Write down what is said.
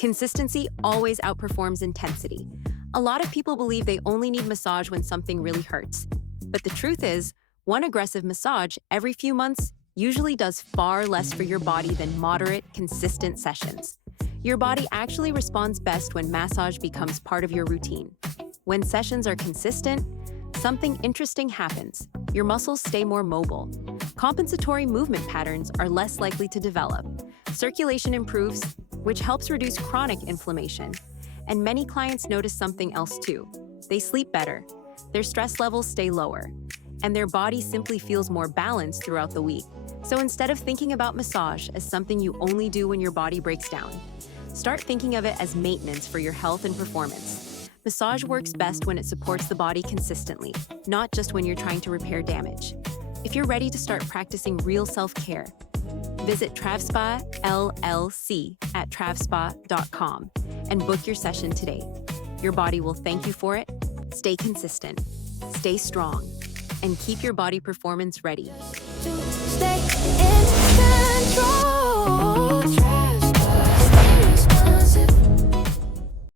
Consistency always outperforms intensity. A lot of people believe they only need massage when something really hurts. But the truth is, one aggressive massage every few months usually does far less for your body than moderate, consistent sessions. Your body actually responds best when massage becomes part of your routine. When sessions are consistent, something interesting happens. Your muscles stay more mobile. Compensatory movement patterns are less likely to develop. Circulation improves, which helps reduce chronic inflammation. And many clients notice something else too. They sleep better, their stress levels stay lower, and their body simply feels more balanced throughout the week. So instead of thinking about massage as something you only do when your body breaks down, start thinking of it as maintenance for your health and performance. Massage works best when it supports the body consistently, not just when you're trying to repair damage. If you're ready to start practicing real self-care, visit TravSpa LLC at travspa.com and book your session today. Your body will thank you for it. Stay consistent, stay strong, and keep your body performance ready. To stay in